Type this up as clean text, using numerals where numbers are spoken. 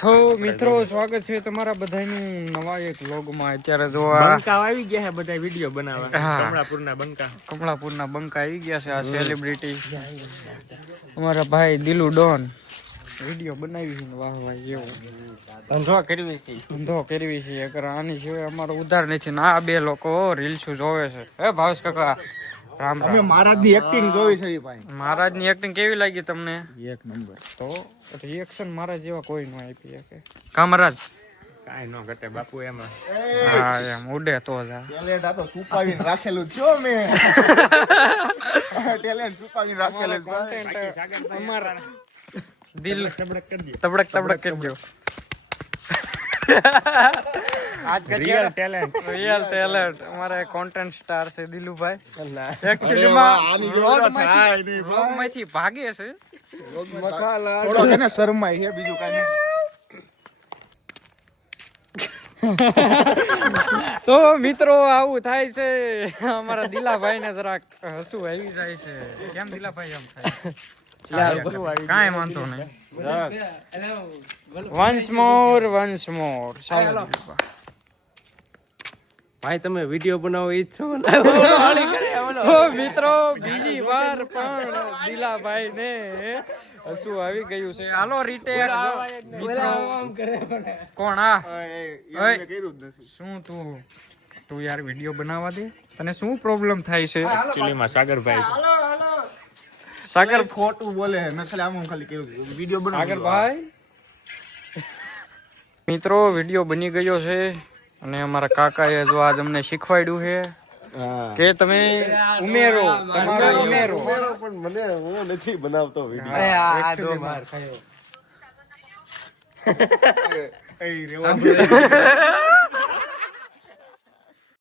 તો મિત્રો સ્વાગત છે તમારા બધાનું નવા એક વ્લોગમાં. અત્યારે જો બંકા આવી ગયા છે બધા વિડિયો બનાવવા. કમળાપુરના બંકા આવી ગયા છે. આ સેલિબ્રિટી અમારા ભાઈ દિલુ ડોન વિડિયો બનાવી છે. વાહ વાહ જેવો ધંધો કરવી છે આની સિવાય અમારો ઉધાર નથી ને. આ બે લોકો રીલ્સ જોવે છે. હે ભાવેશ કાકા રામ રામ. મહારાજની એક્ટિંગ જોઈ છે ભાઈ. મહારાજની એક્ટિંગ કેવી લાગી તમને? એક નંબર. તો રિએક્શન મારા જેવા કોઈ ન આપી શકે. કામરાજ કાઈ નો ઘટે બાપુ એમાં. હા એમ ઉડે તો ટેલેન્ટ આ તો છુપાવીને રાખેલું છો મેં. ટેલેન્ટ છુપાવીને રાખેલું કોન્ટેન્ટ અમારા દિલ તબડક કરી તબડક કરી દો. આજ રિયલ ટેલેન્ટ અમારા કોન્ટેન્ટ સ્ટાર છે દિલુભાઈ. આની એકચ્યુઅલી માંથી ભાગે છે. થોડો છે ને શરમાય છે બીજું કાઈ નહીં. તો મિત્રો આવું થાય છે. અમારા દિલાભાઈ ને જરાક હસવું આવી જાય છે. કેમ દિલાભાઈ એમ થાય? કાંઈ વાંધો નહીં. વન્સ મોર ચાલો ભાઈ તમે વિડિયો બનાવો ઈ છો તો મિત્રો બીજી વાર પણ દિલાભાઈ ને હસવું આવી ગયું છે. હાલો રીટેક મિત્રો. કોણ આ? શું તું યાર વિડિયો બનાવવા દે. તને શું પ્રોબ્લેમ થાય છે? એક્ચ્યુઅલી માં સાગરભાઈ સાગર ખોટું બોલે મેં ખાલી કેવું વિડિયો બનાવ. સાગરભાઈ મિત્રો વિડિયો બની ગયો છે અને અમારા કાકાએ જો આજ અમને શીખવાડ્યું છે કે તમે ઉમેરો તમારો ઉમેરો. પણ મને હું નથી બનાવતો વિડિયો. અરે આ દો માર ખાયો. એ રેવા